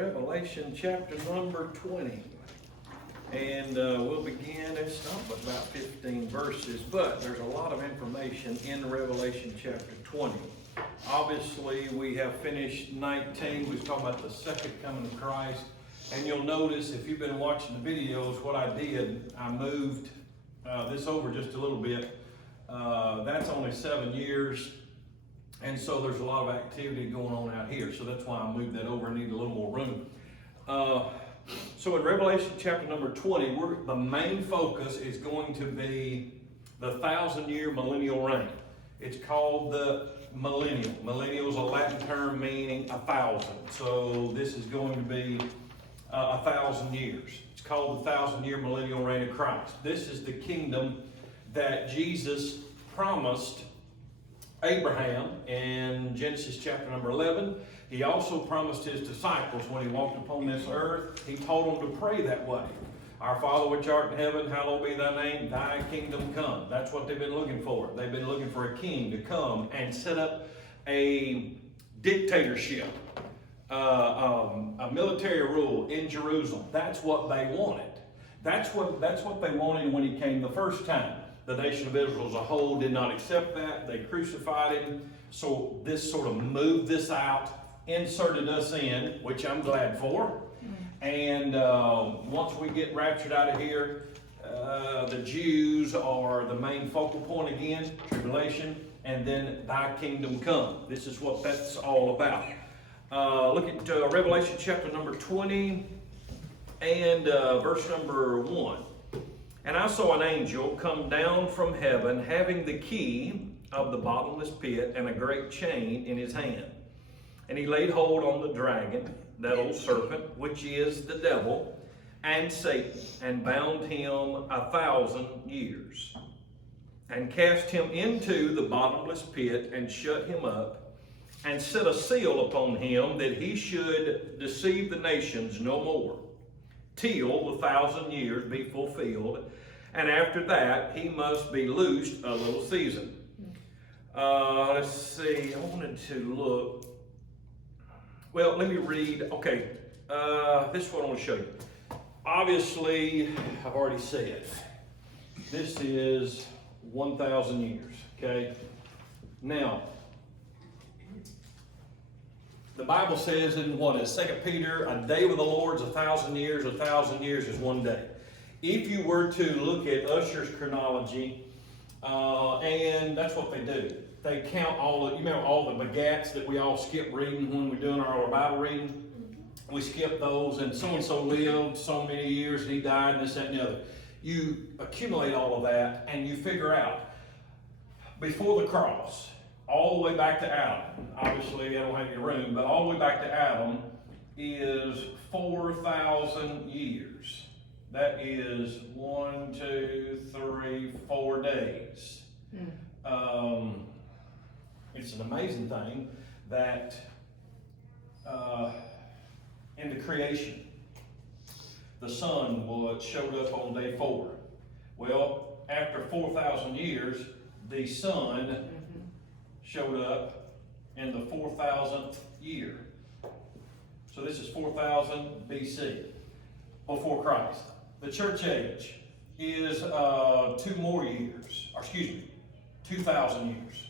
Revelation chapter number 20. And we'll begin, it's not but about 15 verses, but there's a lot of information in Revelation chapter 20. Obviously, we have finished 19. We was talking about the second coming of Christ. And you'll notice, if you've been watching the videos, what I did, I moved this over just a little bit. That's only 7 years. And so there's a lot of activity going on out here. So that's why I moved that over. I need a little more room. So in Revelation chapter number 20, the main focus is going to be the 1,000-year millennial reign. It's called the Millennial. Millennial is a Latin term meaning 1,000. So this is going to be 1,000 years. It's called the 1,000-year millennial reign of Christ. This is the kingdom that Jesus promised Abraham in Genesis chapter number 11. He also promised his disciples when he walked upon this earth, he told them to pray that way. Our Father which art in heaven, hallowed be thy name, thy kingdom come. That's what they've been looking for. They've been looking for a king to come and set up a dictatorship, a military rule in Jerusalem. That's what they wanted. That's what they wanted when he came the first time. The nation of Israel as a whole did not accept that. They crucified him. So this sort of moved this out, inserted us in, which I'm glad for. And once we get raptured out of here, the Jews are the main focal point again, tribulation, and then thy kingdom come. This is what that's all about. Look at Revelation chapter number 20 and verse number 1. And I saw an angel come down from heaven, having the key of the bottomless pit and a great chain in his hand. And he laid hold on the dragon, that old serpent, which is the devil, and Satan, and bound him 1,000 years, and cast him into the bottomless pit, and shut him up, and set a seal upon him, that he should deceive the nations no more, till the 1,000 years be fulfilled, and after that he must be loosed a little season. Let's see, I wanted to look. Well, let me read. Okay, this is what I want to show you. Obviously, I've already said, this is 1,000 years, okay? Now, the Bible says in what is 2 Peter, a day with the Lord's 1,000 years, 1,000 years is one day. If you were to look at Usher's chronology, and that's what they do. They count all the, you remember all the begats that we all skip reading when we're doing our Bible reading? We skip those, and so-and-so lived so many years, and he died, and this, that, and the other. You accumulate all of that, and you figure out, before the cross, all the way back to Adam. Obviously, I don't have any room, but all the way back to Adam is 4,000 years. That is 1, 2, 3, 4 days. It's an amazing thing that in the creation, the sun showed up on day 4. Well, after 4,000 years, the sun showed up in the 4,000th year. So this is 4,000 BC, before Christ. The church age is 2 more years, or excuse me, 2,000 years.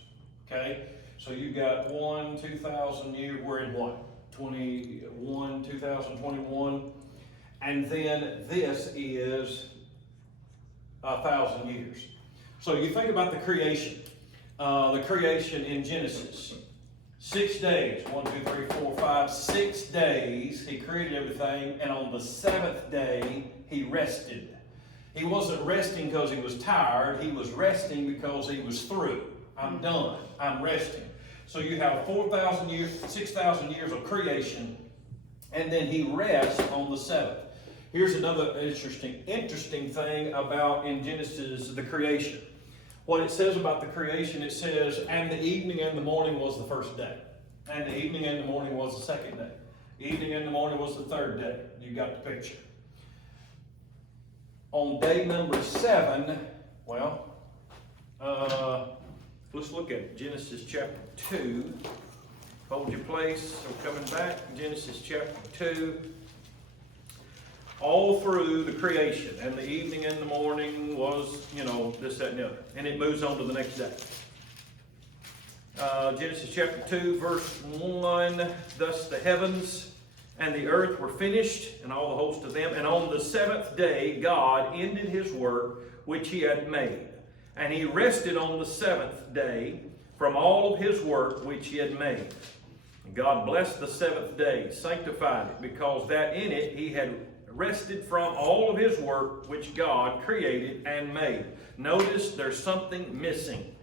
Okay? So you've got 2,000 years, we're in what? 2021. And then this is 1,000 years. So you think about the creation. The creation in Genesis. 6 days, 1, 2, 3, 4, 5, 6 days, he created everything, and on the 7th day, he rested. He wasn't resting because he was tired, he was resting because he was through. I'm done, I'm resting. So you have 4,000 years, 6,000 years of creation, and then he rests on the 7th. Here's another interesting thing about in Genesis, the creation. What it says about the creation, it says, and the evening and the morning was the first day. And the evening and the morning was the second day. Evening and the morning was the third day. You got the picture. On day number 7, well, let's look at Genesis chapter 2. Hold your place. So coming back, Genesis chapter 2. All through the creation, and the evening and the morning was, this, that, and the other. And it moves on to the next day. Genesis chapter 2, verse 1. Thus the heavens and the earth were finished, and all the host of them. And on the seventh day God ended his work which he had made. And he rested on the seventh day from all of his work which he had made. And God blessed the seventh day, sanctified it, because that in it he had rested from all of his work which God created and made. Notice there's something missing.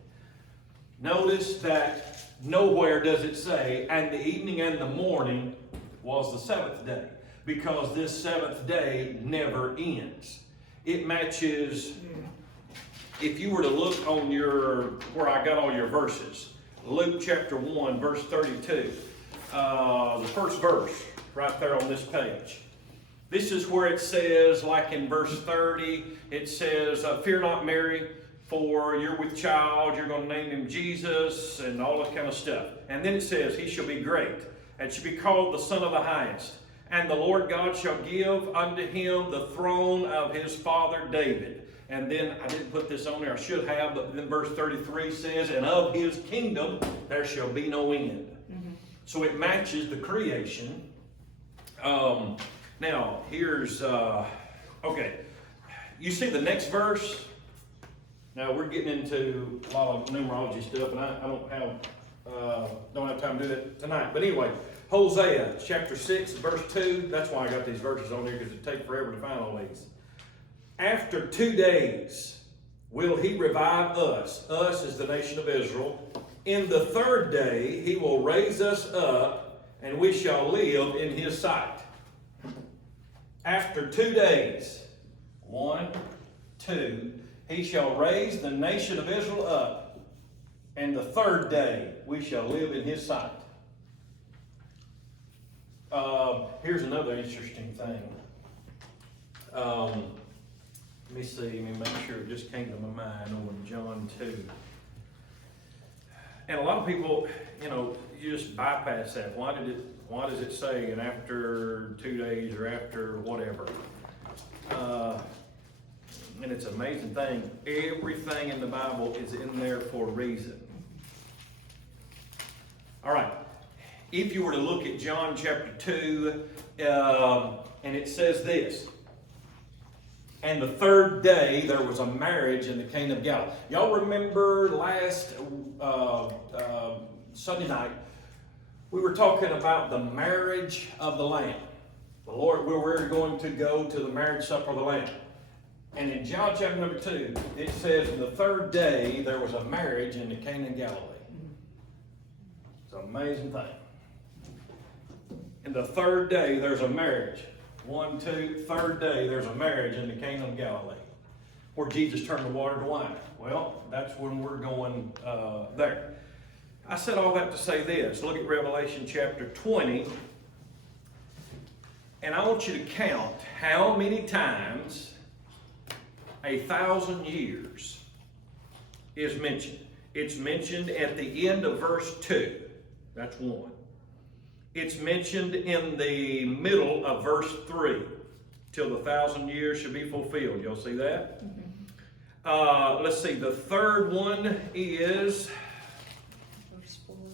Notice that nowhere does it say, and the evening and the morning was the seventh day, because this seventh day never ends. It matches, if you were to look on where I got all your verses, Luke chapter 1, verse 32, the first verse right there on this page. This is where it says, like in verse 30, it says, fear not, Mary, for you're with child, you're going to name him Jesus, and all that kind of stuff. And then it says, he shall be great, and shall be called the Son of the Highest. And the Lord God shall give unto him the throne of his father David. And then, I didn't put this on there, I should have, but then verse 33 says, and of his kingdom there shall be no end. Mm-hmm. So it matches the creation. Now, here's, okay, you see the next verse? Now, we're getting into a lot of numerology stuff, and I don't have time to do that tonight. But anyway, Hosea chapter 6, verse 2, that's why I got these verses on here, because it takes forever to find all these. After 2 days will he revive us. Us is the nation of Israel. In the third day he will raise us up, and we shall live in his sight. After 2 days, 1, 2, he shall raise the nation of Israel up, and the third day we shall live in his sight. Here's another interesting thing. Let me see, let me make sure it just came to my mind on John 2. And a lot of people, you just bypass that. Why does it say, and after 2 days or after whatever? And it's an amazing thing. Everything in the Bible is in there for a reason. All right. If you were to look at John chapter 2, and it says this, and the third day there was a marriage in the Cana of Galilee. Y'all remember last Sunday night, we were talking about the marriage of the Lamb. The Lord, we were going to go to the marriage supper of the Lamb. And in John chapter number 2, it says, in the third day there was a marriage in the Cana of Galilee. It's an amazing thing. In the third day there's a marriage. 1, 2, third day there's a marriage in the Cana of Galilee, where Jesus turned the water to wine. Well, that's when we're going there. I said all that to say this. Look at Revelation chapter 20. And I want you to count how many times 1,000 years is mentioned. It's mentioned at the end of verse 2. That's 1. It's mentioned in the middle of verse 3. Till the 1,000 years shall be fulfilled. Y'all see that? Mm-hmm. Let's see. The third one is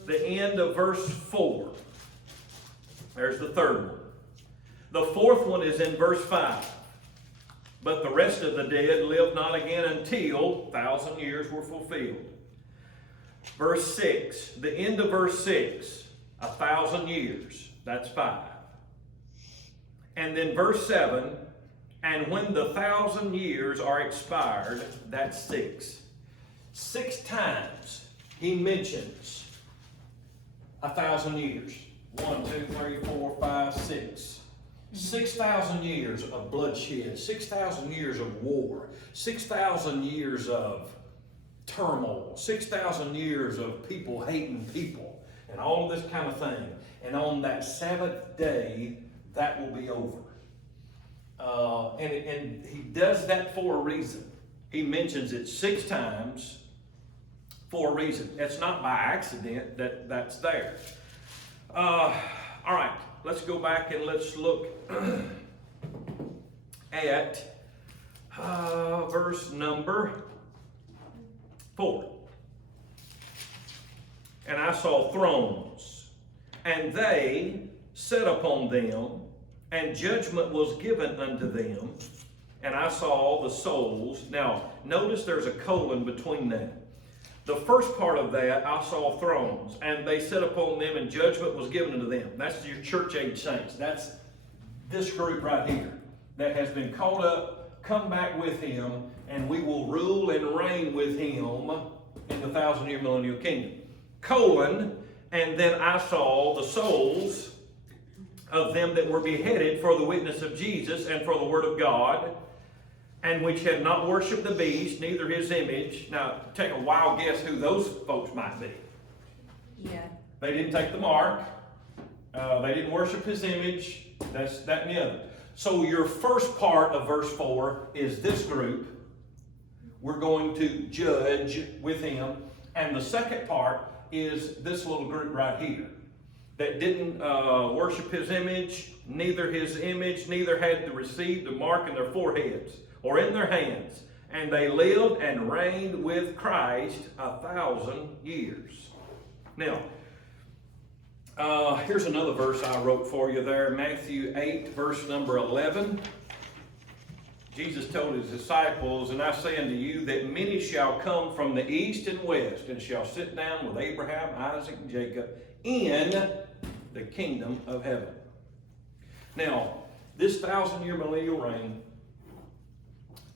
the end of verse 4. There's the third one. The fourth one is in verse 5. But the rest of the dead lived not again until 1,000 years were fulfilled. Verse 6. The end of verse 6. 1,000 years. That's 5. And then verse 7. And when the 1,000 years are expired, that's 6. 6 times he mentions 1,000 years. 1, 2, 3, 4, 5, 6. 6,000 years of bloodshed, 6,000 years of war, 6,000 years of turmoil, 6,000 years of people hating people, and all of this kind of thing. And on that seventh day, that will be over. And he does that for a reason. He mentions it 6 times for a reason. It's not by accident that that's there. All right, let's go back and let's look at verse number 4. And I saw thrones, and they sat upon them, and judgment was given unto them. And I saw the souls. Now, notice there's a colon between that. The first part of that, I saw thrones, and they sat upon them, and judgment was given unto them. That's your church age saints. That's this group right here that has been caught up, come back with him, and we will rule and reign with him in the 1,000-year millennial kingdom. Colon, and then I saw the souls of them that were beheaded for the witness of Jesus and for the word of God, and which had not worshipped the beast, neither his image. Now, take a wild guess who those folks might be. Yeah. They didn't take the mark. They didn't worship his image. That's that and the other. So your first part of verse 4 is this group. We're going to judge with him. And the second part is this little group right here that didn't worship his image, neither had to receive the mark in their foreheads or in their hands. And they lived and reigned with Christ 1,000 years. Now, here's another verse I wrote for you there, Matthew 8, verse number 11. Jesus told his disciples, and I say unto you that many shall come from the east and west, and shall sit down with Abraham, Isaac, and Jacob in the kingdom of heaven. Now, this 1,000-year millennial reign,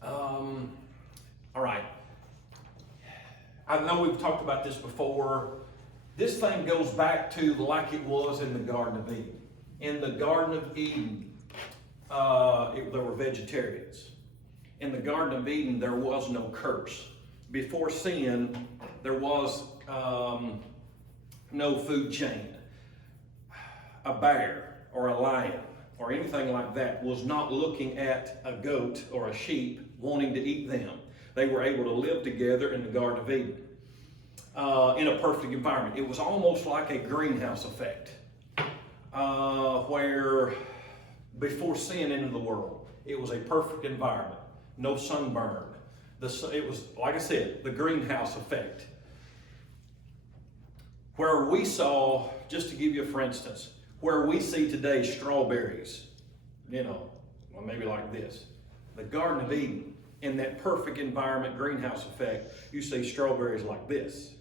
all right. I know we've talked about this before. This thing goes back to like it was in the Garden of Eden. In the Garden of Eden, there were vegetarians. In the Garden of Eden, there was no curse. Before sin, there was no food chain. A bear or a lion or anything like that was not looking at a goat or a sheep wanting to eat them. They were able to live together in the Garden of Eden in a perfect environment. It was almost like a greenhouse effect where before sin entered the world, it was a perfect environment. No sunburn. It was, like I said, the greenhouse effect. Where we saw, just to give you for instance, where we see today strawberries, well, maybe like this. The Garden of Eden, in that perfect environment, greenhouse effect, you see strawberries like this.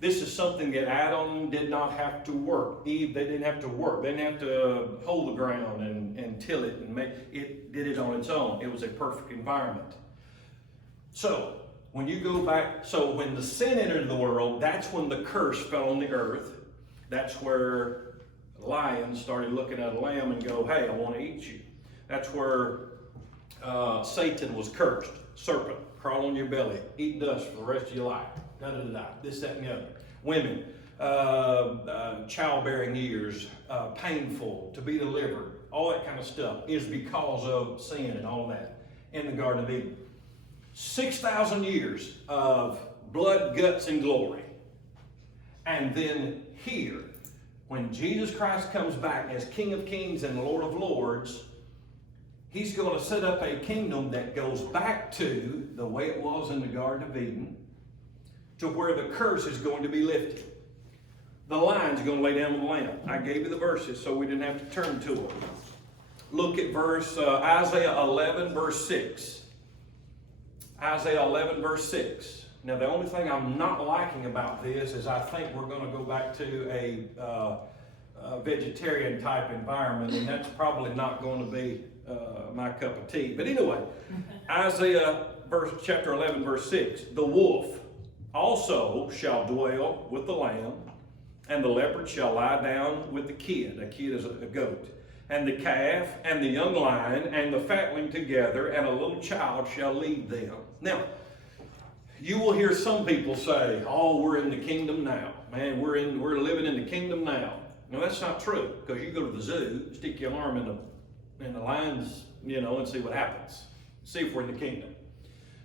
This is something that Adam did not have to work. Eve, they didn't have to work. They didn't have to hold the ground and till it and make it. Did it on its own. It was a perfect environment. So when you go back, so when the sin entered the world, that's when the curse fell on the earth. That's where lions started looking at a lamb and go, "Hey, I want to eat you." That's where Satan was cursed. Serpent, crawl on your belly, eat dust for the rest of your life. This, that, and the other. Women, childbearing years, painful, to be delivered, all that kind of stuff is because of sin and all of that in the Garden of Eden. 6,000 years of blood, guts, and glory. And then here, when Jesus Christ comes back as King of Kings and Lord of Lords, he's going to set up a kingdom that goes back to the way it was in the Garden of Eden, to where the curse is going to be lifted. The lion's going to lay down with the lamb. I gave you the verses so we didn't have to turn to them. Look at Isaiah 11, verse 6. Isaiah 11, verse 6. Now, the only thing I'm not liking about this is I think we're going to go back to a vegetarian type environment, and that's probably not going to be my cup of tea. But anyway, Isaiah chapter 11, verse 6. The wolf also shall dwell with the lamb, and the leopard shall lie down with the kid. A kid is a goat. And the calf and the young lion and the fatling together, and a little child shall lead them. Now, you will hear some people say, "Oh, we're in the kingdom now. Man, we're living in the kingdom now." No, that's not true, because you go to the zoo, stick your arm in the lion's, and see what happens. See if we're in the kingdom.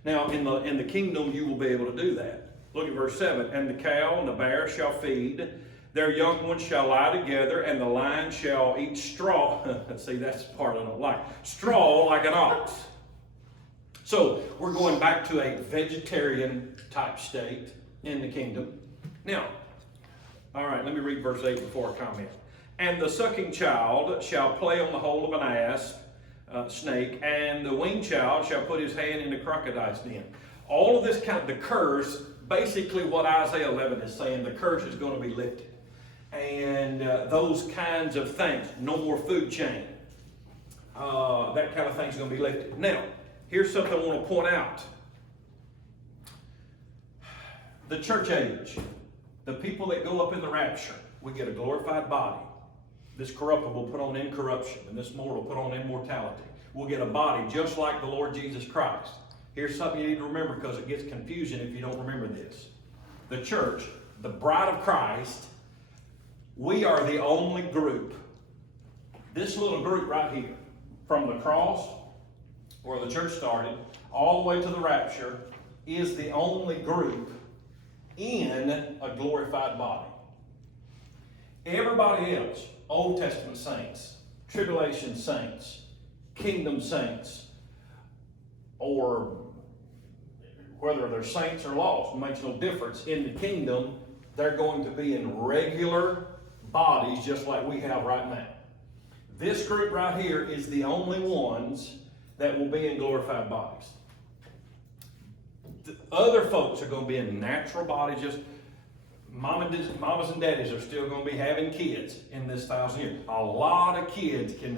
Now, in the kingdom, you will be able to do that. Look at verse 7. And the cow and the bear shall feed. Their young ones shall lie together, and the lion shall eat straw. See, that's the part I don't like. Straw like an ox. So we're going back to a vegetarian type state in the kingdom. Now, all right, let me read verse 8 before I comment. And the sucking child shall play on the hole of an asp, snake, and the weaned child shall put his hand in the crocodile's den. All of this kind of, the curse, basically what Isaiah 11 is saying, the curse is going to be lifted. And those kinds of things, no more food chain, that kind of thing is going to be lifted. Now, here's something I want to point out. The church age, the people that go up in the rapture, we get a glorified body. This corruptible put on incorruption, and this mortal put on immortality. We'll get a body just like the Lord Jesus Christ. Here's something you need to remember because it gets confusing if you don't remember this. The church, the bride of Christ, we are the only group. This little group right here, from the cross, where the church started, all the way to the rapture, is the only group in a glorified body. Everybody else, Old Testament saints, tribulation saints, kingdom saints, or whether they're saints or lost, makes no difference. In the kingdom, they're going to be in regular bodies just like we have right now. This group right here is the only ones that will be in glorified bodies. The other folks are going to be in natural bodies. Just mamas and daddies are still going to be having kids in this 1,000 years. A lot of kids can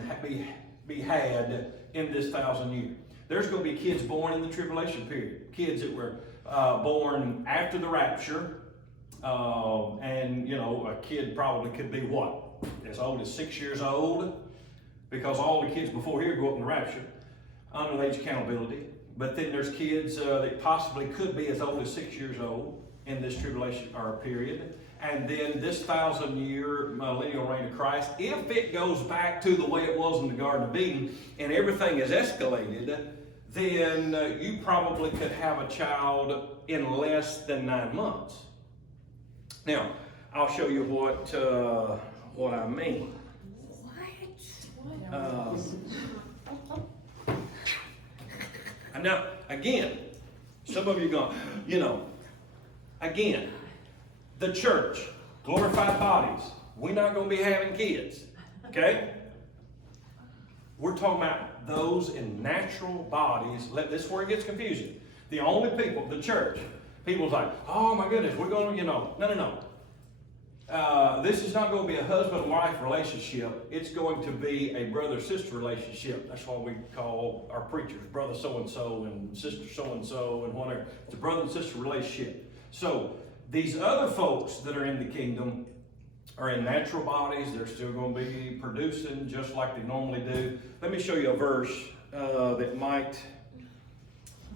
be had in this 1,000 years. There's going to be kids born in the tribulation period. Kids that were born after the rapture. And, you know, a kid probably could be what? As old as 6 years old. Because all the kids before here go up in the rapture. Under age accountability. But then there's kids that possibly could be as old as 6 years old in this tribulation period. And then this 1,000-year millennial reign of Christ, if it goes back to the way it was in the Garden of Eden and everything is escalated, then you probably could have a child in less than 9 months. Now, I'll show you what I mean. Now, again, some of you are going, you know, again, the church, glorified bodies, we're not going to be having kids, okay? We're talking about those in natural bodies. This is where it gets confusing. The only people, the church, people's like, oh my goodness, we're going to, you know, no. This is not going to be a husband-wife relationship. It's going to be a brother-sister relationship. That's what we call our preachers, brother so-and-so and sister so-and-so and whatever. It's a brother and sister relationship. So these other folks that are in the kingdom are in natural bodies. They're still going to be producing just like they normally do. Let me show you a verse that might...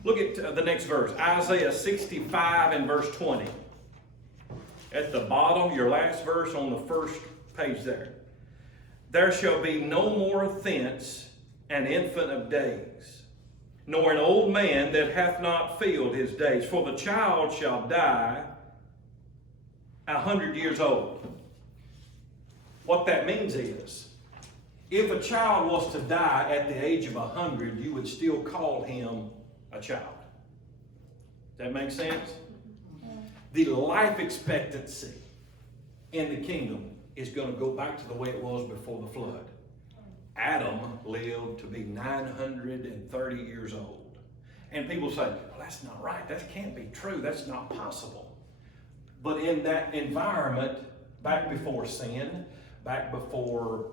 Look at the next verse, Isaiah 65 and verse 20. At the bottom, your last verse on the first page there. There shall be no more thence an infant of days, nor an old man that hath not filled his days. For the child shall die 100 years old. What that means is, if a child was to die at the age of 100, you would still call him a child. Does that make sense? The life expectancy in the kingdom is going to go back to the way it was before the flood. Adam lived to be 930 years old. And people say, well, that's not right. That can't be true. That's not possible. But in that environment, back before sin, back before,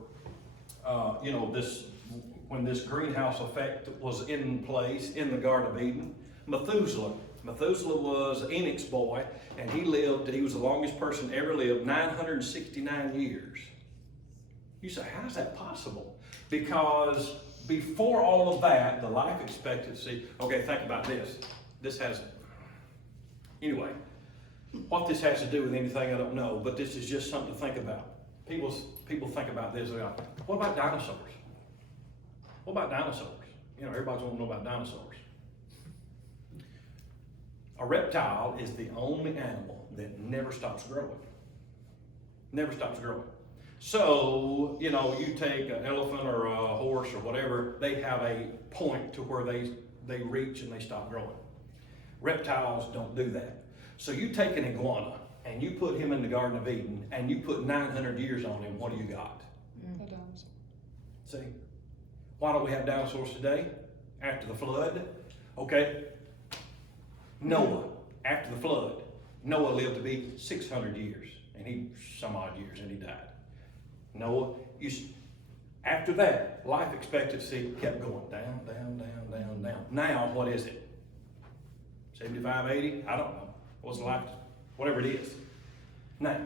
when this greenhouse effect was in place in the Garden of Eden, Methuselah was Enoch's boy, and he was the longest person ever lived, 969 years. You say, how is that possible? Because before all of that, the life expectancy, okay, think about this. Anyway, what this has to do with anything, I don't know, but this is just something to think about. People think about this, they're like, what about dinosaurs? What about dinosaurs? You know, everybody's want to know about dinosaurs. A reptile is the only animal that never stops growing. Never stops growing. So, you know, you take an elephant or a horse or whatever, they have a point to where they reach and they stop growing. Reptiles don't do that. So you take an iguana and you put him in the Garden of Eden and you put 900 years on him, what do you got? A dinosaur. See? Why don't we have dinosaurs today? After the flood? Okay. Noah, after the flood, Noah lived to be 600 years, and some odd years, and he died. Noah, after that, life expectancy kept going down, down, down, down, down. Now, what is it? 75, 80? I don't know. What's the life? Whatever it is. Now,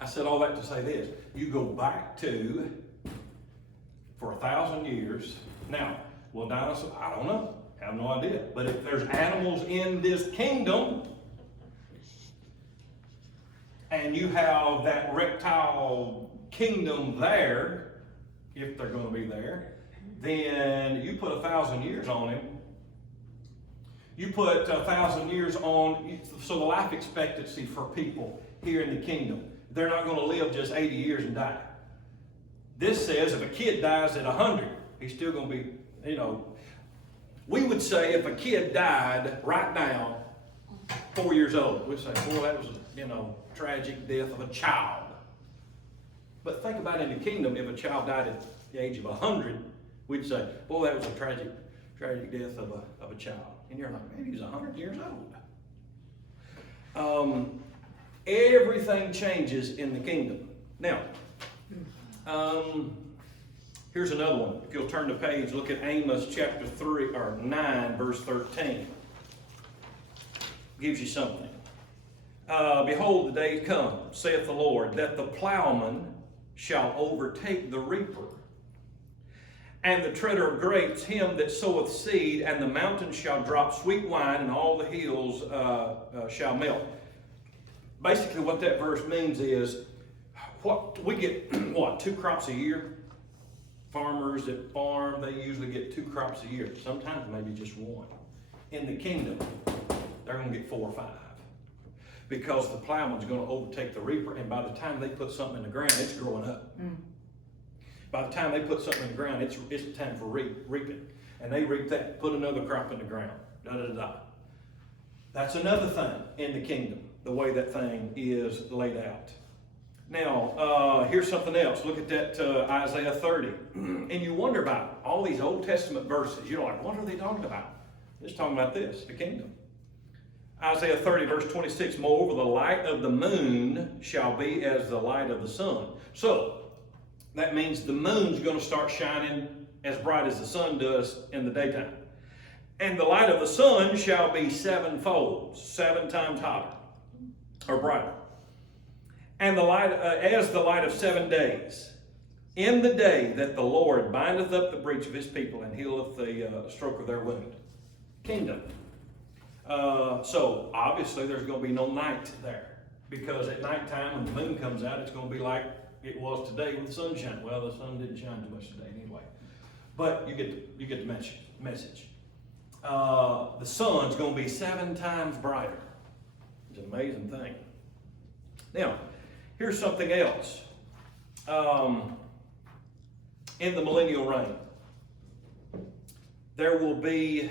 I said all that to say this. You go back to, for 1,000 years. Now, will dinosaurs? I don't know. I have no idea. But if there's animals in this kingdom, and you have that reptile kingdom there, if they're going to be there, then you put 1,000 years on him. You put 1,000 years on, so the life expectancy for people here in the kingdom, they're not going to live just 80 years and die. This says if a kid dies at 100, he's still going to be, you know, we would say if a kid died right now, 4 years old, we'd say, boy, that was, you know, tragic death of a child. But think about in the kingdom, if a child died at the age of 100, we'd say, boy, that was a tragic death of a child. And you're like, man, he's 100 years old. Everything changes in the kingdom. Now, here's another one. If you'll turn the page, look at Amos chapter 9, verse 13. Gives you something. Behold, the days come, saith the Lord, that the plowman shall overtake the reaper, and the treader of grapes him that soweth seed, and the mountains shall drop sweet wine, and all the hills shall melt. Basically what that verse means is, what we get, 2 crops a year? Farmers that farm, they usually get 2 crops a year. Sometimes maybe just 1. In the kingdom, they're going to get 4 or 5. Because the plowman's going to overtake the reaper, and by the time they put something in the ground, it's growing up. By the time they put something in the ground, it's time for reaping. And they reap that, put another crop in the ground, da-da-da-da. That's another thing in the kingdom, the way that thing is laid out. Now, here's something else. Look at that Isaiah 30. And you wonder about all these Old Testament verses. You're like, what are they talking about? It's talking about this, the kingdom. Isaiah 30, verse 26, moreover, the light of the moon shall be as the light of the sun. So, that means the moon's going to start shining as bright as the sun does in the daytime. And the light of the sun shall be 7-fold, 7 times hotter, or brighter. And the light, as the light of 7 days, in the day that the Lord bindeth up the breach of his people and healeth the stroke of their wound. Kingdom. So obviously there's going to be no night there, because at nighttime when the moon comes out, it's going to be like it was today with the sunshine. Well, the sun didn't shine too much today anyway, but you get the message. The sun's going to be 7 times brighter. It's an amazing thing. Now, here's something else. In the millennial reign, there will be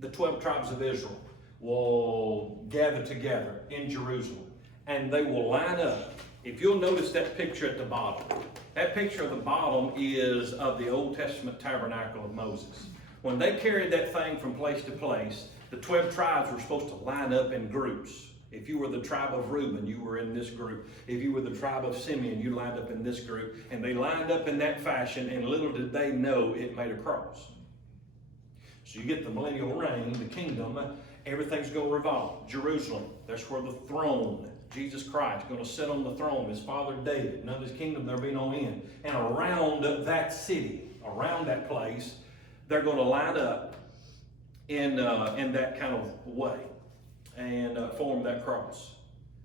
the 12 tribes of Israel will gather together in Jerusalem, and they will line up. If you'll notice that picture at the bottom, that picture at the bottom is of the Old Testament tabernacle of Moses. When they carried that thing from place to place, the 12 tribes were supposed to line up in groups. If you were the tribe of Reuben, you were in this group. If you were the tribe of Simeon, you lined up in this group. And they lined up in that fashion, and little did they know it made a cross. So you get the millennial reign, the kingdom, everything's going to revolve. Jerusalem, that's where the throne, Jesus Christ, going to sit on the throne, his father David. None of his kingdom there be no end. And around that city, around that place, they're going to line up in that kind of way and form that cross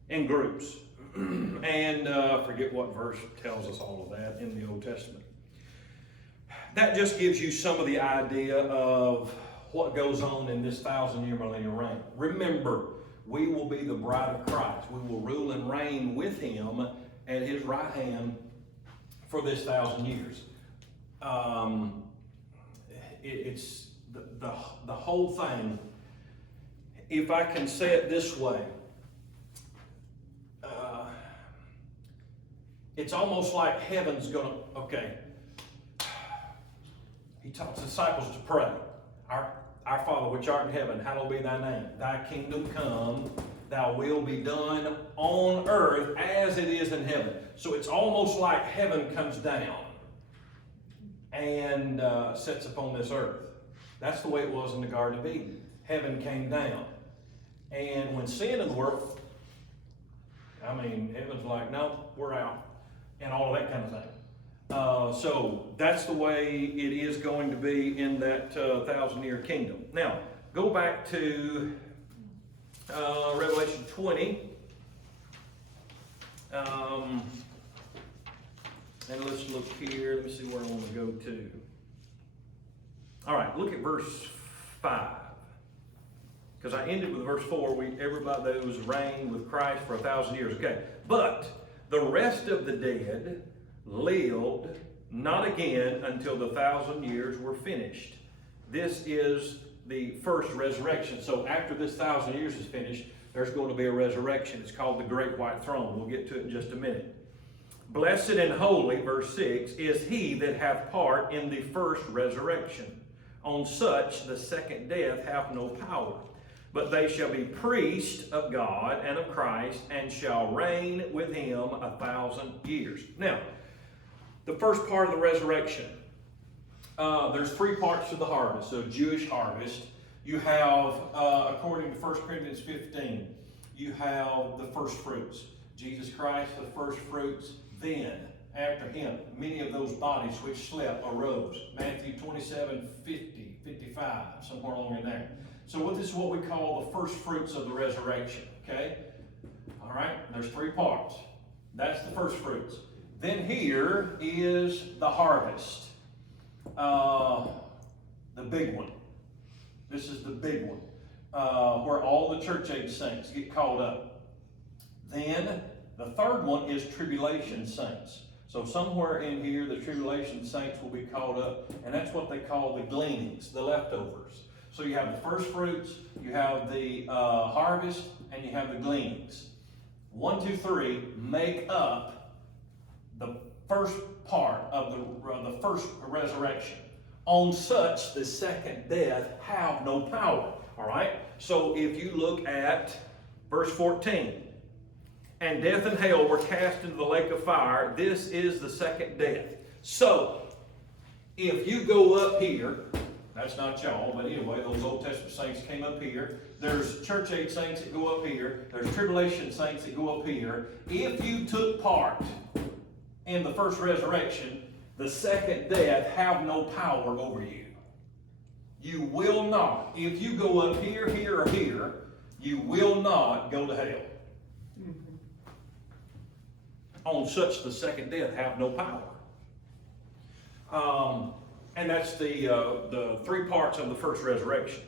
in groups. And forget what verse tells us all of that in the Old Testament. That just gives you some of the idea of what goes on in this 1,000-year millennial reign. Remember, we will be the bride of Christ. We will rule and reign with him at his right hand for this 1,000 years. It's the whole thing. If I can say it this way, it's almost like heaven's gonna, okay. He taught the disciples to pray. Our Father which art in heaven, hallowed be thy name. Thy kingdom come, thy will be done on earth as it is in heaven. So it's almost like heaven comes down and sits upon this earth. That's the way it was in the Garden of Eden. Heaven came down. And when sin in the world, I mean, heaven's like, no, we're out. And all of that kind of thing. So that's the way it is going to be in that 1,000-year kingdom. Now, go back to Revelation 20. And let's look here. Let me see where I want to go to. All right, look at verse 5. Because I ended with verse 4. Everybody that was reigned with Christ for 1,000 years. Okay, but the rest of the dead lived not again until the 1,000 years were finished. This is the first resurrection. So after this 1,000 years is finished, there's going to be a resurrection. It's called the Great White Throne. We'll get to it in just a minute. Blessed and holy, verse 6, is he that hath part in the first resurrection. On such the second death hath no power. But they shall be priests of God and of Christ, and shall reign with him 1,000 years. Now, the first part of the resurrection, there's three parts to the harvest, so Jewish harvest. You have, according to 1 Corinthians 15, you have the first fruits. Jesus Christ, the first fruits. Then, after him, many of those bodies which slept arose. Matthew 27, 50, 55, somewhere along in there. So this is what we call the first fruits of the resurrection, okay? All right, there's three parts. That's the first fruits. Then here is the harvest, the big one. This is the big one, where all the church age saints get called up. Then the third one is tribulation saints. So somewhere in here, the tribulation saints will be called up, and that's what they call the gleanings, the leftovers. So you have the first fruits, you have the harvest, and you have the gleanings. 1, 2, 3 make up the first part of the first resurrection. On such the second death have no power. All right? So if you look at verse 14, and death and hell were cast into the lake of fire. This is the second death. So if you go up here, that's not y'all, but anyway, those Old Testament saints came up here. There's church age saints that go up here. There's tribulation saints that go up here. If you took part in the first resurrection, the second death have no power over you. You will not. If you go up here, here, or here, you will not go to hell. On such the second death have no power. And that's the three parts of the first resurrection.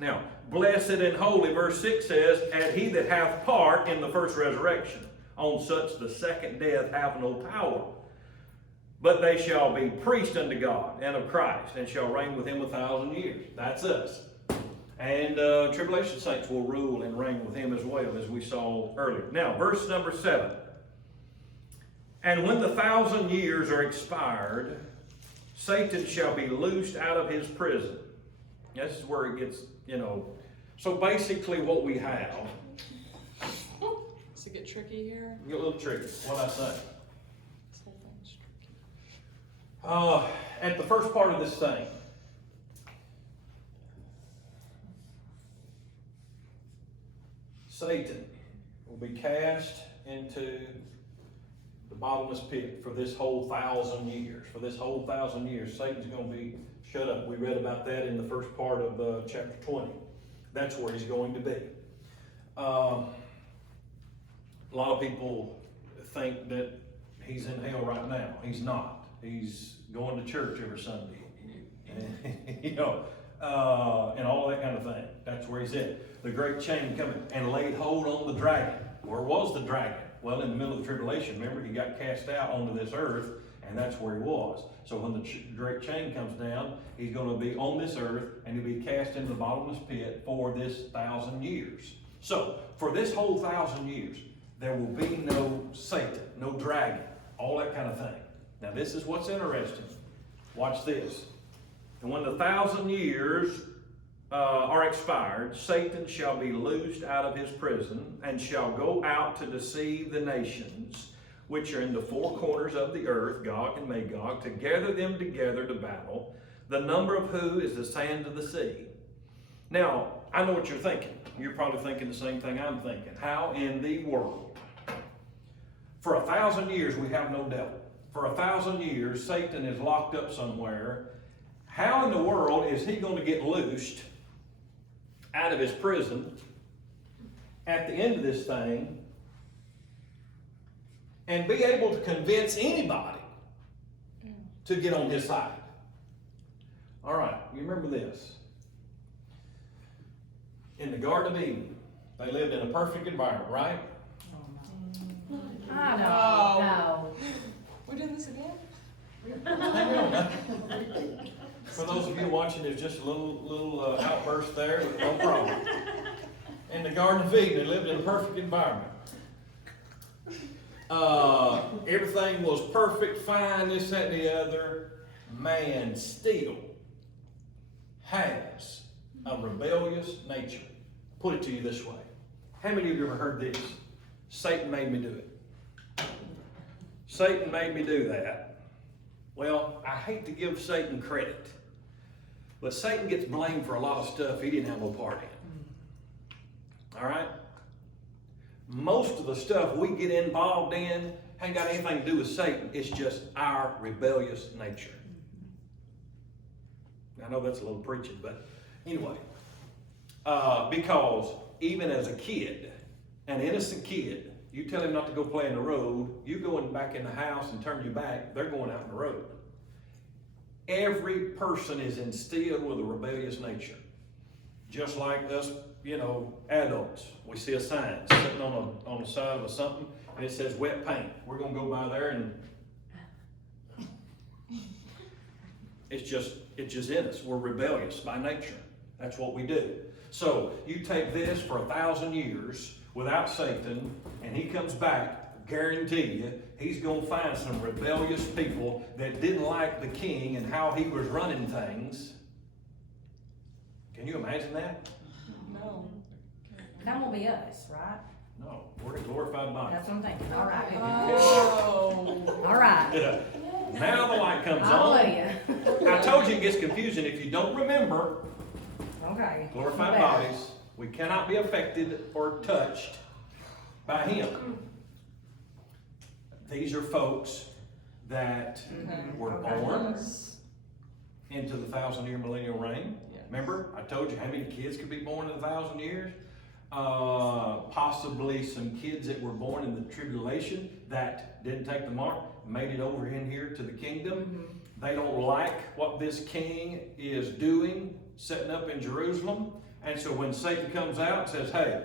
Now, blessed and holy, verse 6 says, and he that hath part in the first resurrection, on such the second death have no power. But they shall be priests unto God and of Christ, and shall reign with him 1,000 years. That's us. And tribulation saints will rule and reign with him as well, as we saw earlier. Now, verse number 7. And when the 1,000 years are expired, Satan shall be loosed out of his prison. This is where it gets, So basically what we have. Does it get tricky here? Get a little tricky. What'd I say? This whole thing's tricky. At the first part of this thing, Satan will be cast into the bottomless pit for this whole 1,000 years. For this whole 1,000 years, Satan's going to be shut up. We read about that in the first part of chapter 20. That's where he's going to be. A lot of people think that he's in hell right now. He's not. He's going to church every Sunday. And, and all that kind of thing. That's where he's at. The great chain coming and laid hold on the dragon. Where was the dragon? Well, in the middle of the tribulation, remember, he got cast out onto this earth, and that's where he was. So when the great chain comes down, he's going to be on this earth, and he'll be cast into the bottomless pit for this 1,000 years. So, for this whole 1,000 years, there will be no Satan, no dragon, all that kind of thing. Now, this is what's interesting. Watch this. And when the 1,000 years are expired, Satan shall be loosed out of his prison and shall go out to deceive the nations which are in the four corners of the earth, Gog and Magog, to gather them together to battle, the number of who is the sand of the sea. Now, I know what you're thinking. You're probably thinking the same thing I'm thinking. How in the world? For 1,000 years we have no devil. For 1,000 years Satan is locked up somewhere. How in the world is he going to get loosed out of his prison at the end of this thing and be able to convince anybody to get on his side? All right, you remember this. In the Garden of Eden, they lived in a perfect environment, right? I don't know. We're doing this again? Hang on. For those of you watching, there's just a little outburst there, no problem. In the Garden of Eden, they lived in a perfect environment. Everything was perfect, fine, this, that, and the other. Man still has a rebellious nature. Put it to you this way. How many of you ever heard this? Satan made me do it. Satan made me do that. Well, I hate to give Satan credit, but Satan gets blamed for a lot of stuff he didn't have no part in. All right? Most of the stuff we get involved in ain't got anything to do with Satan. It's just our rebellious nature. I know that's a little preaching, but anyway. Because even as a kid, an innocent kid, you tell him not to go play in the road, you go back in the house and turn your back, they're going out in the road. Every person is instilled with a rebellious nature. Just like us, adults. We see a sign sitting on the side of something, and it says wet paint. We're going to go by there and it's just in us. We're rebellious by nature. That's what we do. So you take this for 1,000 years without Satan, and he comes back, guarantee you, he's going to find some rebellious people that didn't like the king and how he was running things. Can you imagine that? No. That won't be us, right? No, we're a glorified body. That's what I'm thinking. All right. Oh. All right. Yeah. Now the light comes on. Hallelujah. I told you it gets confusing if you don't remember. Okay. Glorified bodies, we cannot be affected or touched by him. These are folks that were born into the 1,000-year millennial reign. Yes. Remember, I told you how many kids could be born in 1,000 years? Possibly some kids that were born in the tribulation that didn't take the mark, made it over in here to the kingdom. They don't like what this king is doing, setting up in Jerusalem. And so when Satan comes out and says, hey,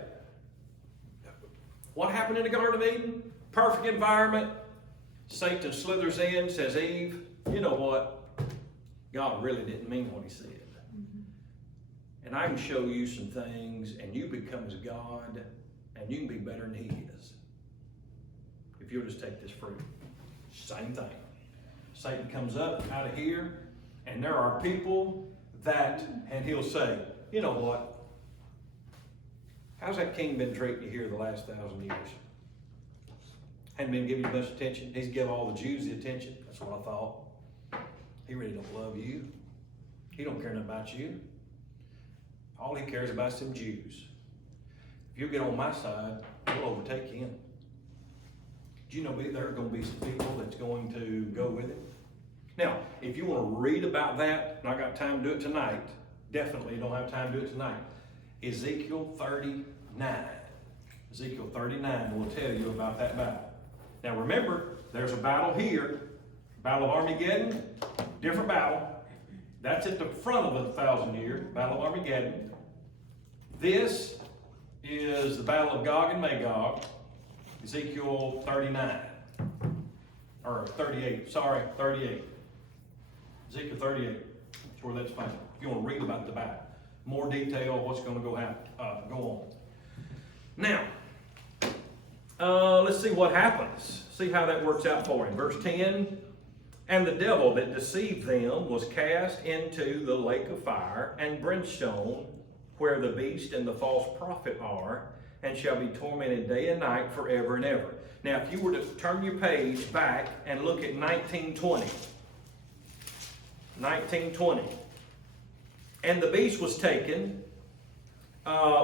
what happened in the Garden of Eden? Perfect environment. Satan slithers in, says, Eve, you know what? God really didn't mean what he said. And I can show you some things, and you become as God, and you can be better than he is. If you'll just take this fruit. Same thing. Satan comes up out of here, and there are people that, and he'll say, you know what? How's that king been treating you here the last 1,000 years? Hadn't been giving you much attention. He's given all the Jews the attention. That's what I thought. He really don't love you. He don't care nothing about you. All he cares about is them Jews. If you get on my side, we'll overtake him. Do you know there are going to be some people that's going to go with him? Now, if you want to read about that, and I got time to do it tonight, definitely don't have time to do it tonight. Ezekiel 39. Ezekiel 39 will tell you about that battle. Now remember, there's a battle here, Battle of Armageddon, different battle. That's at the front of the 1,000 years, Battle of Armageddon. This is the Battle of Gog and Magog, Ezekiel 39. Or 38, sorry, 38. Ezekiel 38, that's where that's found. If you want to read about the battle, more detail, what's going to go on. Now, let's see what happens. See how that works out for him. Verse 10, and the devil that deceived them was cast into the lake of fire and brimstone, where the beast and the false prophet are, and shall be tormented day and night forever and ever. Now, if you were to turn your page back and look at 1920. 1920. And the beast was taken,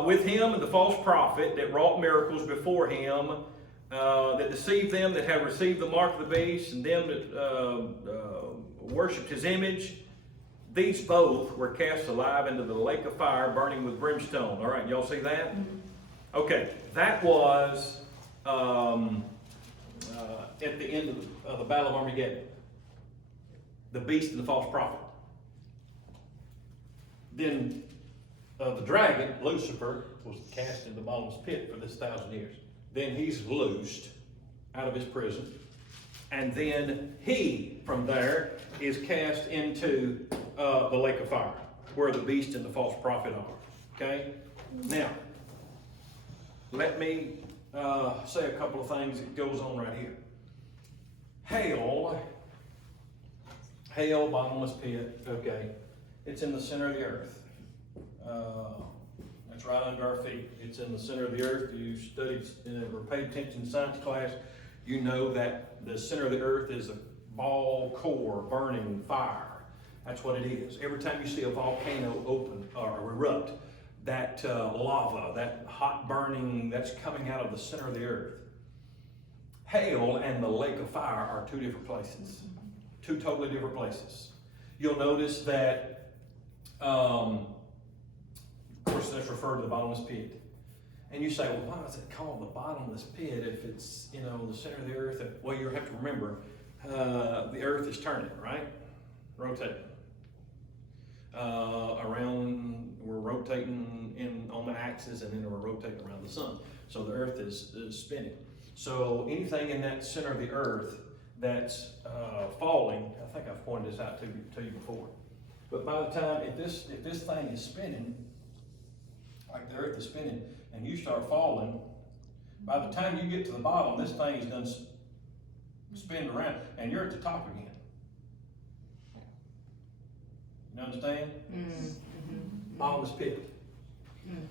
with him and the false prophet that wrought miracles before him, that deceived them that had received the mark of the beast, and them that worshipped his image. These both were cast alive into the lake of fire, burning with brimstone. All right, y'all see that? Mm-hmm. Okay, that was at the end of the Battle of Armageddon. The beast and the false prophet. Then the dragon, Lucifer, was cast into the bottomless pit for this 1,000 years. Then he's loosed out of his prison. And then he, from there, is cast into the lake of fire, where the beast and the false prophet are. Okay? Now, let me say a couple of things that goes on right here. Hell, bottomless pit, okay. It's in the center of the earth. That's right under our feet. It's in the center of the earth. You studied or paid attention in science class, you know that the center of the earth is a ball core burning fire. That's what it is. Every time you see a volcano open or erupt, that lava, that hot burning, that's coming out of the center of the earth. Hell and the lake of fire are two different places. Two totally different places. You'll notice that, of course, that's referred to the bottomless pit. And you say, well, why is it called the bottomless pit if it's, the center of the earth? Well, you have to remember, the earth is turning, right? Rotating. We're rotating on the axis, and then we're rotating around the sun. So the earth is spinning. So anything in that center of the earth that's falling, I think I've pointed this out to you before. But by the time, if this thing is spinning, like the earth is spinning, and you start falling, by the time you get to the bottom, this thing is done spinning around, and you're at the top again. You understand? Mm-hmm. Bottomless pit. Mm.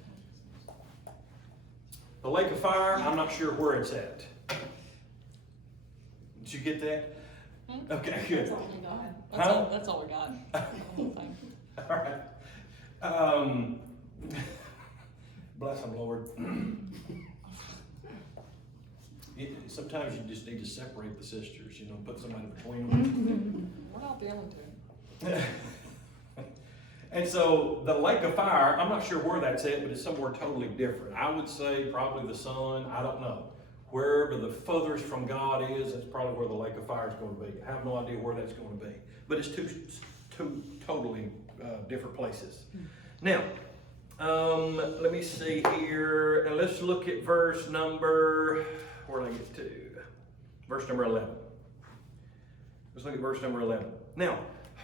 The lake of fire, I'm not sure where it's at. Did you get that? Mm-hmm. Okay, good. That's all we got. That's all we got. The whole thing. All right. Bless him, Lord. Sometimes you just need to separate the sisters, put somebody between them. We're not the only two. And so the lake of fire, I'm not sure where that's at, but it's somewhere totally different. I would say probably the sun, I don't know. Wherever the furthest from God is, that's probably where the lake of fire is going to be. I have no idea where that's going to be. But it's two totally different places. Now, let me see here, and let's look at verse number, where did I get to? Verse number 11. Let's look at verse number 11. Now,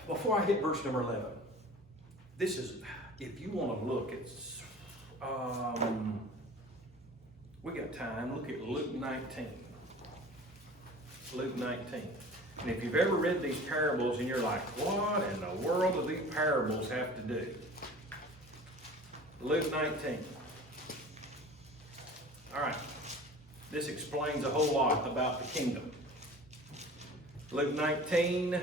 before I hit verse number 11, this is, if you want to look at, we got time, look at Luke 19. Luke 19. And if you've ever read these parables and you're like, what in the world do these parables have to do? Luke 19. All right. This explains a whole lot about the kingdom. Luke 19,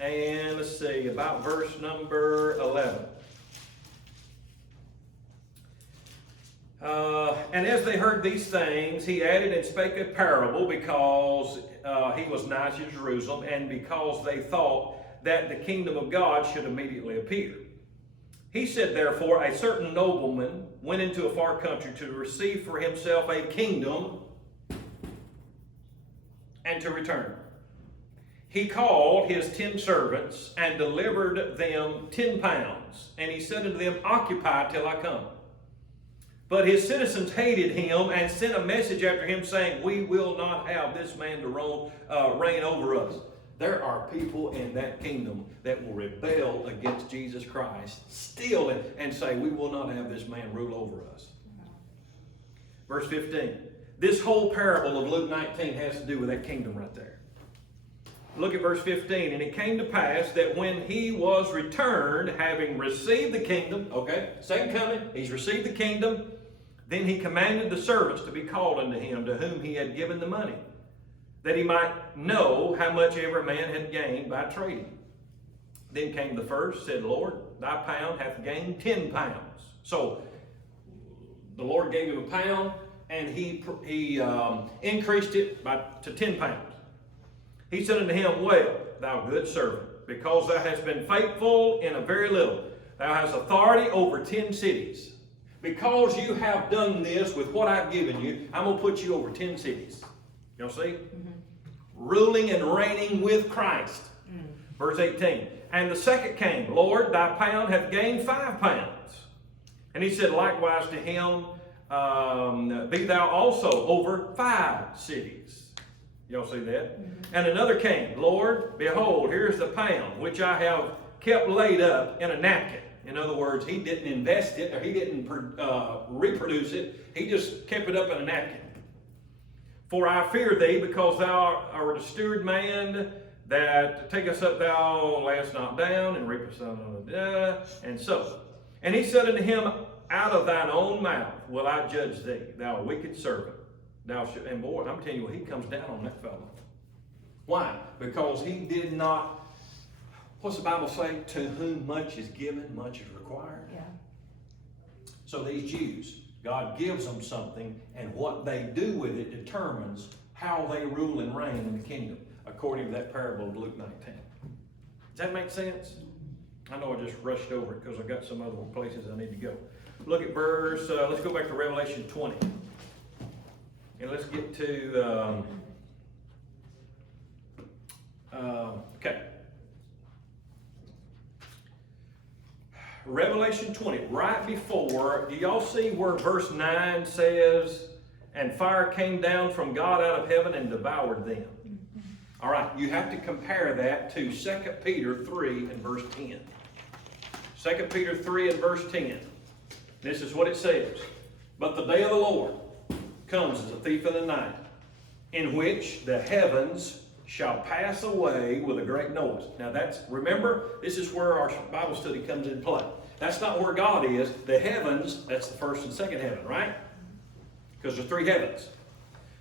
and let's see, about verse number 11. And as they heard these things, he added and spake a parable, because he was nigh to Jerusalem, and because they thought that the kingdom of God should immediately appear. He said, therefore, a certain nobleman went into a far country to receive for himself a kingdom and to return. he called his 10 servants and delivered them 10 pounds. And he said unto them, Occupy till I come. But his citizens hated him and sent a message after him saying, We will not have this man to reign over us. There are people in that kingdom that will rebel against Jesus Christ still and say, we will not have this man rule over us. Verse 15. This whole parable of Luke 19 has to do with that kingdom right there. Look at verse 15. And it came to pass that when he was returned, having received the kingdom, okay, same coming, he's received the kingdom, then he commanded the servants to be called unto him, to whom he had given the money, that he might know how much every man had gained by trading. Then came the first, said, Lord, thy pound hath gained 10 pounds. So the Lord gave him a pound, and he increased it to 10 pounds. He said unto him, Well, thou good servant, because thou hast been faithful in a very little, thou hast authority over 10 cities. Because you have done this with what I've given you, I'm going to put you over 10 cities. Y'all see? Mm-hmm. Ruling and reigning with Christ. Mm. Verse 18. And the second came, Lord, thy pound hath gained 5 pounds. And he said likewise to him, Be thou also over 5 cities. Y'all see that? Mm-hmm. And another came, Lord, behold, here's the pound, which I have kept laid up in a napkin. In other words, he didn't invest it, or he didn't reproduce it. He just kept it up in a napkin. For I fear thee, because thou art a steward man, that takest up thou layest not down, and reapest not, and so. And he said unto him, Out of thine own mouth will I judge thee, thou wicked servant. Thou shalt, and boy, I'm telling you, he comes down on that fellow. Why? Because he did not, what's the Bible say? To whom much is given, much is required. Yeah. So these Jews, God gives them something, and what they do with it determines how they rule and reign in the kingdom, according to that parable of Luke 19. Does that make sense? I know I just rushed over it because I got some other places I need to go. Look at verse, let's go back to Revelation 20. And let's get to, okay. Revelation 20, right before, do y'all see where verse 9 says, And fire came down from God out of heaven and devoured them? All right, you have to compare that to 2 Peter 3 and verse 10. 2 Peter 3 and verse 10. This is what it says. But the day of the Lord comes as a thief in the night, in which the heavens shall pass away with a great noise. Now remember, this is where our Bible study comes in play. That's not where God is. The heavens, that's the first and second heaven, right? Because there's 3 heavens.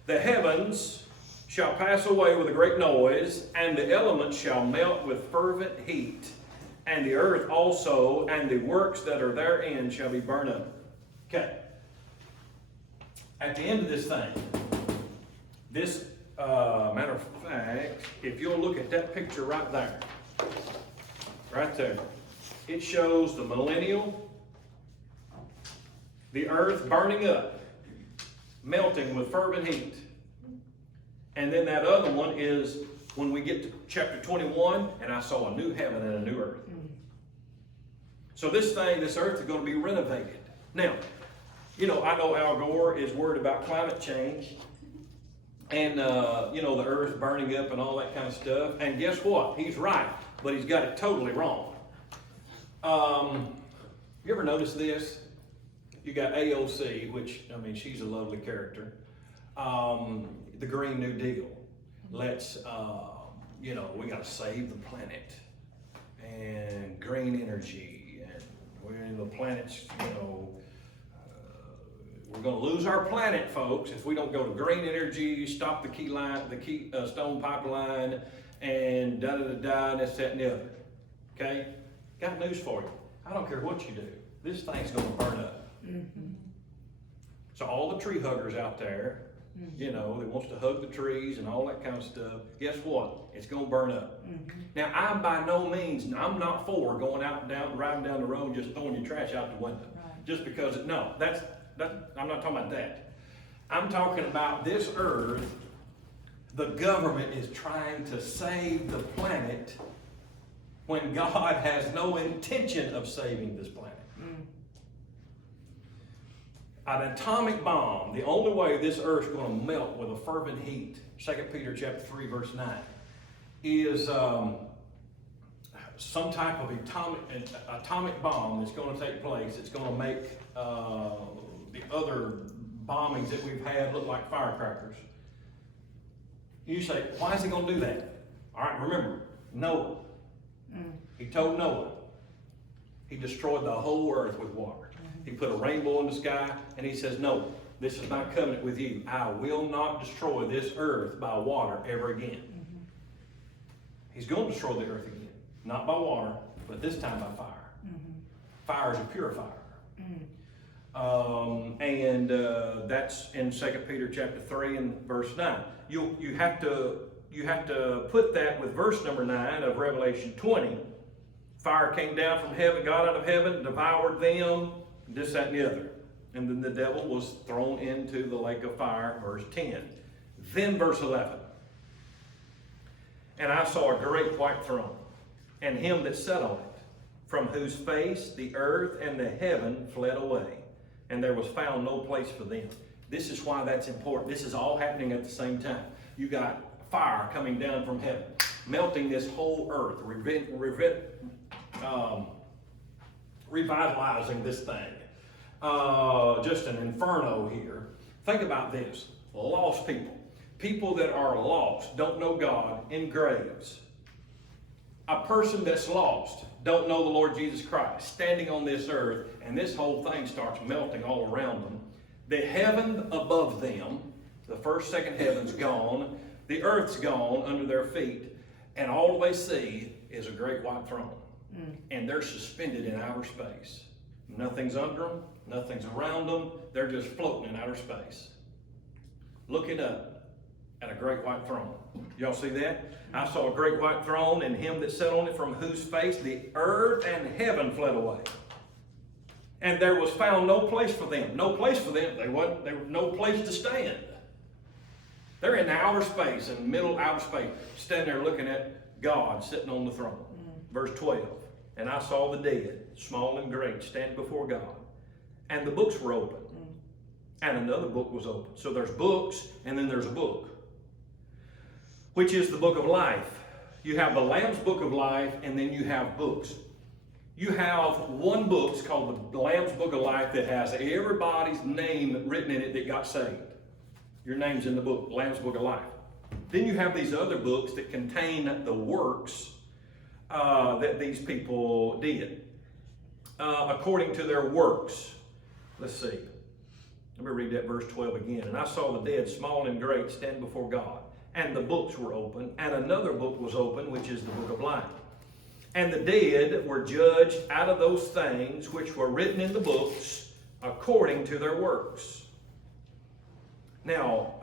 The heavens shall pass away with a great noise, and the elements shall melt with fervent heat, and the earth also, and the works that are therein shall be burned up. Okay. At the end of this thing, this, matter of fact, if you'll look at that picture right there, it shows the millennial, the earth burning up, melting with fervent heat. And then that other one is when we get to chapter 21, and I saw a new heaven and a new earth. So this earth is going to be renovated. Now, I know Al Gore is worried about climate change and, the earth burning up and all that kind of stuff. And guess what? He's right, but he's got it totally wrong. You ever notice this? You got AOC, which, she's a lovely character. The Green New Deal. Let's, we got to save the planet and green energy, and the planet's, we're going to lose our planet, folks, if we don't go to green energy, stop the Keystone pipeline, and da-da-da-da, this, that, and the other. Okay? Got news for you. I don't care what you do. This thing's going to burn up. Mm-hmm. So all the tree huggers out there, that wants to hug the trees and all that kind of stuff, guess what? It's going to burn up. Mm-hmm. Now, I'm by no means, I'm not for going out and driving down the road and just throwing your trash out the window. Right. Just because, I'm not talking about that. I'm talking about this earth the government is trying to save the planet when God has no intention of saving this planet. An atomic bomb, the only way this earth's going to melt with a fervent heat, 2 Peter chapter 3, verse 9, is some type of atomic bomb that's going to take place. It's going to make the other bombings that we've had look like firecrackers. You say, why is he going to do that? All right, remember, Noah. He told Noah. He destroyed the whole earth with water. He put a rainbow in the sky, and he says, no, this is my covenant with you. I will not destroy this earth by water ever again. He's going to destroy the earth again. Not by water, but this time by fire. Fire is a purifier. And that's in 2 Peter chapter 3 and verse 9. You have to put that with verse number 9 of Revelation 20. Fire came down from heaven, got out of heaven, devoured them, this, that, and the other. And then the devil was thrown into the lake of fire, verse 10. Then verse 11. And I saw a great white throne, and him that sat on it, from whose face the earth and the heaven fled away, and there was found no place for them. This is why that's important. This is all happening at the same time. You got fire coming down from heaven, melting this whole earth, revitalizing this thing. Just an inferno here. Think about this. Lost people. People that are lost, don't know God, in graves. A person that's lost, don't know the Lord Jesus Christ, standing on this earth, and this whole thing starts melting all around them. The heaven above them, the first, second heaven's gone, the earth's gone under their feet, and all they see is a great white throne. And they're suspended in outer space. Nothing's under them, nothing's around them, they're just floating in outer space, looking up at a great white throne. Y'all see that? I saw a great white throne, and him that sat on it, from whose face the earth and heaven fled away. And there was found no place for them. No place for them. There was no place to stand. They're in outer space, in the middle of outer space, standing there looking at God sitting on the throne. Verse 12. And I saw the dead, small and great, stand before God. And the books were open. And another book was open. So there's books, and then there's a book, which is the book of life. You have the Lamb's book of life, and then you have books. You have one book called the Lamb's book of life that has everybody's name written in it that got saved. Your name's in the book, Lamb's book of life. Then you have these other books that contain the works that these people did according to their works. Let's see. Let me read that verse 12 again. And I saw the dead, small and great, stand before God. And the books were open, and another book was open, which is the book of life. And the dead were judged out of those things which were written in the books according to their works. Now,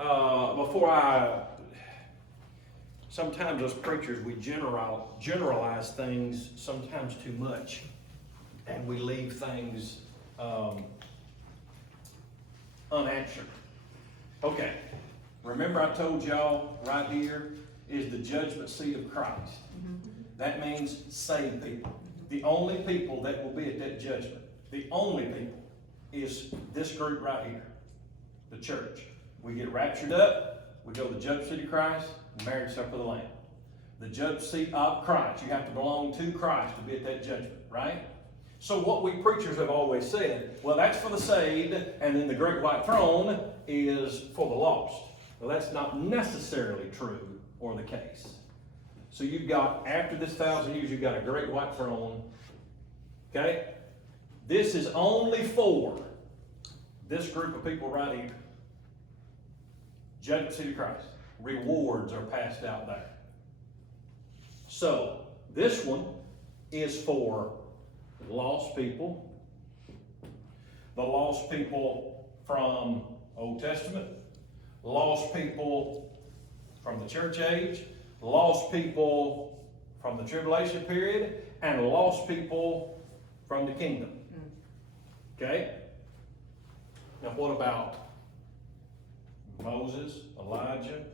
sometimes as preachers we generalize things sometimes too much, and we leave things unanswered. Okay. Remember I told y'all right here is the judgment seat of Christ. That means saved people. The only people that will be at that judgment, the only people, is this group right here, the church. We get raptured up, we go to the judgment seat of Christ, marriage supper of the Lamb. The judgment seat of Christ. You have to belong to Christ to be at that judgment, right? So what we preachers have always said, well, that's for the saved, and then the great white throne is for the lost. Well, that's not necessarily true or the case. So you've got, after this 1,000 years, you've got a great white throne. Okay? This is only for this group of people right here. Judgment seat of Christ. Rewards are passed out there. So, this one is for lost people. The lost people from Old Testament. Lost people from the church age, lost people from the tribulation period, and lost people from the kingdom. Okay? Now what about Moses, Elijah,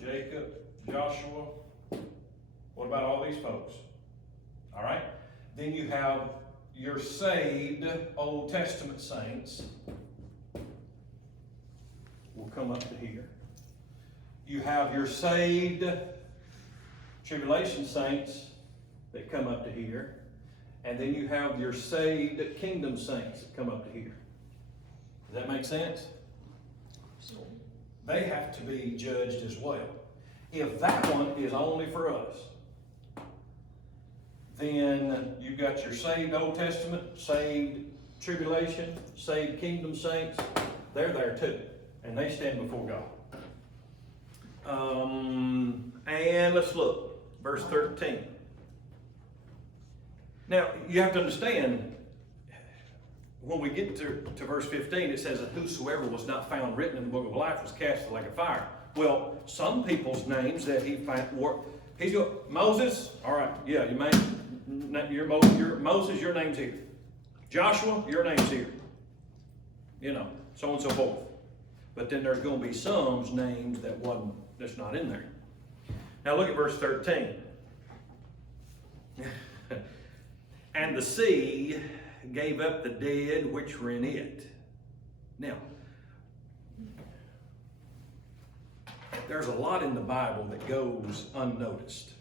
Jacob, Joshua. What about all these folks? All right. Then you have your saved Old Testament saints will come up to here. You have your saved tribulation saints that come up to here. And then you have your saved kingdom saints that come up to here. Does that make sense? They have to be judged as well. If that one is only for us, then you've got your saved Old Testament, saved tribulation, saved kingdom saints. They're there too, and they stand before God. And let's look, verse 13. Now, you have to understand, when we get to verse 15, it says that whosoever was not found written in the book of life was cast in the lake of fire. Well, some people's names that he found were, he's going, Moses, all right, yeah, Moses, your name's here. Joshua, your name's here. You know, so on and so forth. But then there's going to be some names that's not in there. Now look at verse 13. And the sea gave up the dead which were in it. Now, there's a lot in the Bible that goes unnoticed.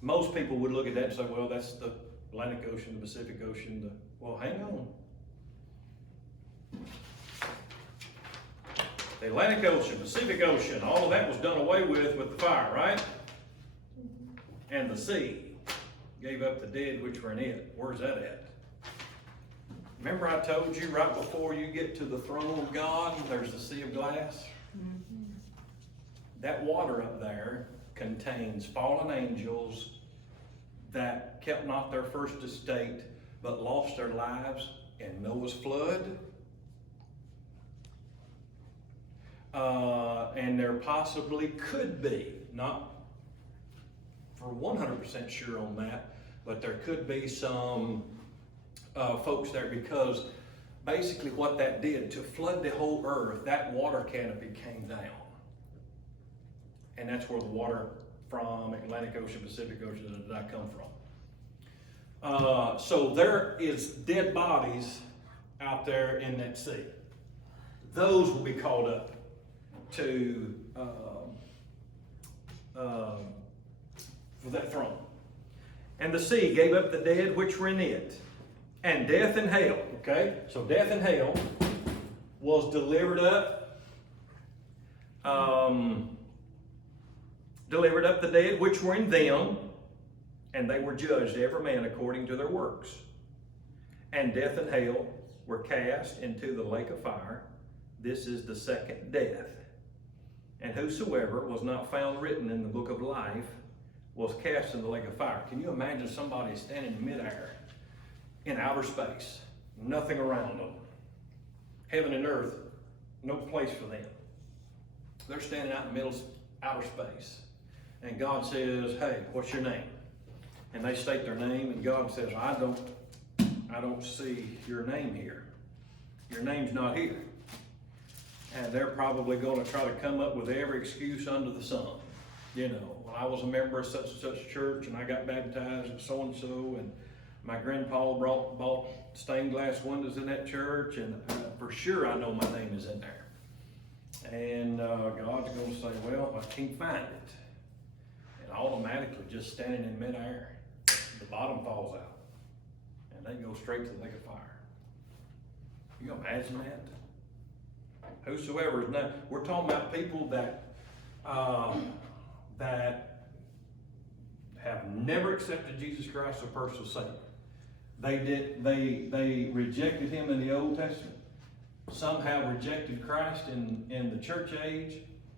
Most people would look at that and say, well, that's the Atlantic Ocean, the Pacific Ocean. Well, hang on. The Atlantic Ocean, Pacific Ocean, all of that was done away with the fire, right? And the sea gave up the dead which were in it. Where's that at? Remember I told you right before you get to the throne of God, there's the sea of glass? Mm-hmm. That water up there contains fallen angels that kept not their first estate, but lost their lives in Noah's flood. And there possibly could be, not for 100% sure on that, but there could be some folks there, because basically what that did, to flood the whole earth, that water canopy came down. And that's where the water from Atlantic Ocean, Pacific Ocean, that come from. So there is dead bodies out there in that sea. Those will be called up to for that throne. And the sea gave up the dead which were in it, and death and hell. Okay, so death and hell was delivered up. Delivered up the dead which were in them, and they were judged every man according to their works. And death and hell were cast into the lake of fire. This is the second death. And whosoever was not found written in the book of life was cast in the lake of fire. Can you imagine somebody standing in midair in outer space, nothing around them, heaven and earth, no place for them. They're standing out in the middle of outer space, and God says, hey, what's your name? And they state their name, and God says, I don't see your name here. Your name's not here. And they're probably going to try to come up with every excuse under the sun. You know, well, I was a member of such and such church, and I got baptized at so and so, and my grandpa bought stained glass windows in that church, and for sure I know my name is in there. And God's going to say, well, I can't find it. And automatically, just standing in midair, the bottom falls out, and they go straight to the lake of fire. You imagine that? Whosoever is not, we're talking about people that that have never accepted Jesus Christ as a personal Savior. They rejected Him in the Old Testament. Some have rejected Christ in the church age.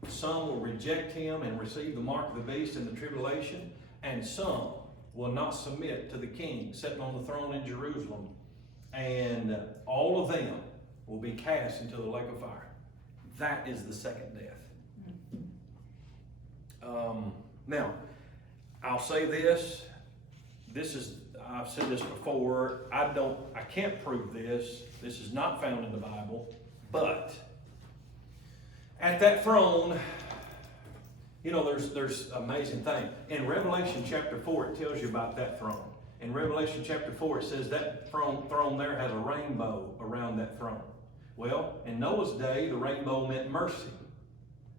Some will reject Him and receive the mark of the beast in the tribulation. And some will not submit to the King sitting on the throne in Jerusalem. And all of them will be cast into the lake of fire. That is the second death. Now, I'll say this. I've said this before. I can't prove this. This is not found in the Bible. But at that throne, You know, there's amazing thing. In Revelation chapter 4, it tells you about that throne. In Revelation chapter 4, it says that throne there has a rainbow around that throne. Well, in Noah's day, the rainbow meant mercy.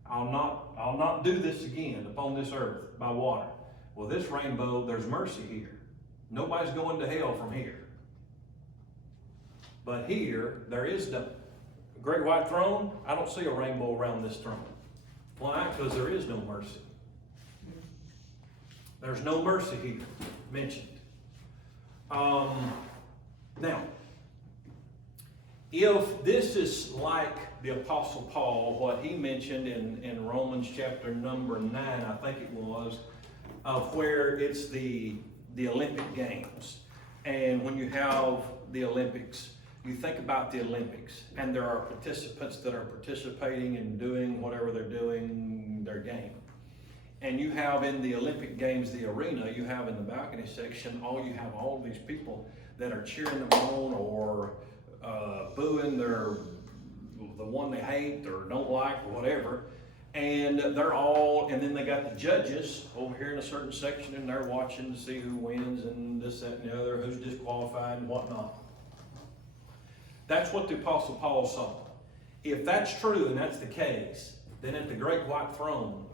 I'll not do this again upon this earth by water. Well, this rainbow, there's mercy here. Nobody's going to hell from here. But here, there is no great white throne. I don't see a rainbow around this throne. Why? Because there is no mercy. There's no mercy here mentioned. Now, if this is like the Apostle Paul, what he mentioned in Romans chapter number 9, I think it was, of where it's the Olympic Games. And when you have the Olympics, you think about the Olympics, and there are participants that are participating and doing whatever they're doing, their game. And you have in the Olympic Games, the arena, you have in the balcony section, you have all these people that are cheering them on or booing the one they hate or don't like or whatever. And and then they got the judges over here in a certain section, and they're watching to see who wins and this, that, and the other, who's disqualified and whatnot. That's what the Apostle Paul saw. If that's true and that's the case, then at the great white throne,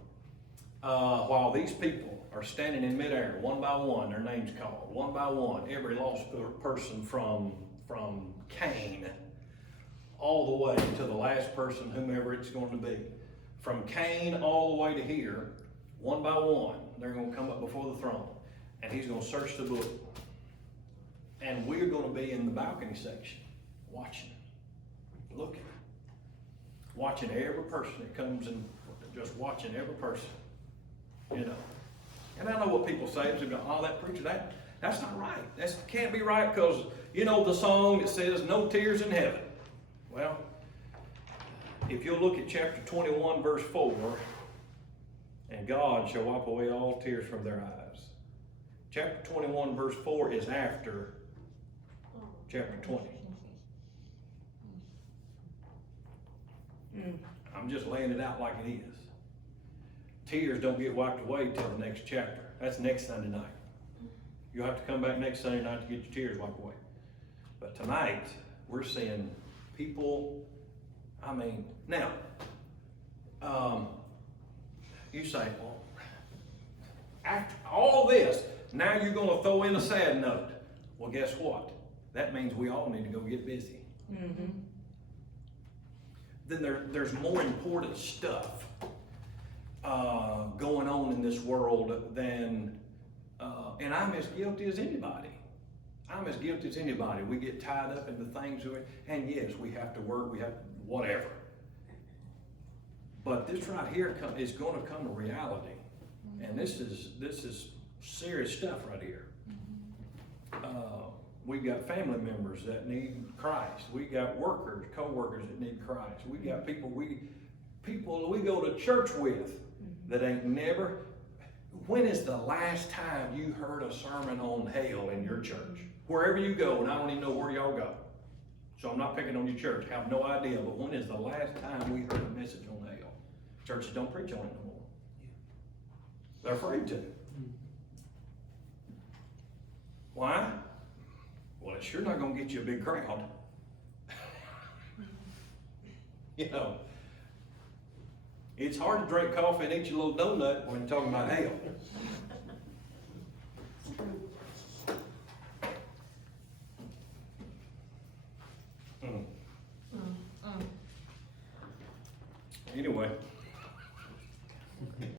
while these people are standing in midair, one by one, their names called, one by one, every lost person from Cain all the way to the last person, whomever it's going to be. From Cain all the way to here, one by one, they're going to come up before the throne, and he's going to search the book. And we're going to be in the balcony section, watching, looking, watching every person that comes in, just watching every person, you know. And I know what people say, oh, that preacher, that's not right. That can't be right because, you know, the song that says, no tears in heaven. Well, if you'll look at chapter 21, verse 4, and God shall wipe away all tears from their eyes. Chapter 21, verse 4 is after chapter 20. I'm just laying it out like it is. Tears don't get wiped away till the next chapter. That's next Sunday night. You'll have to come back next Sunday night to get your tears wiped away. But tonight, we're seeing people, now, you say, well, after all this, now you're going to throw in a sad note. Well, guess what? That means we all need to go get busy. Mm-hmm. Then there's more important stuff going on in this world than, and I'm as guilty as anybody. I'm as guilty as anybody. We get tied up into things, and yes, we have to work, we have whatever. But this right here is going to come a reality, and this is serious stuff right here. We got family members that need Christ. We got workers, co-workers that need Christ. We got people we go to church with that ain't never. When is the last time you heard a sermon on hell in your church? Wherever you go, and I don't even know where y'all go, so I'm not picking on your church. I have no idea. But when is the last time we heard a message on hell? Churches don't preach on it no more. They're afraid to. Why? Well, it's sure not going to get you a big crowd. You know, it's hard to drink coffee and eat your little donut when you're talking about hell.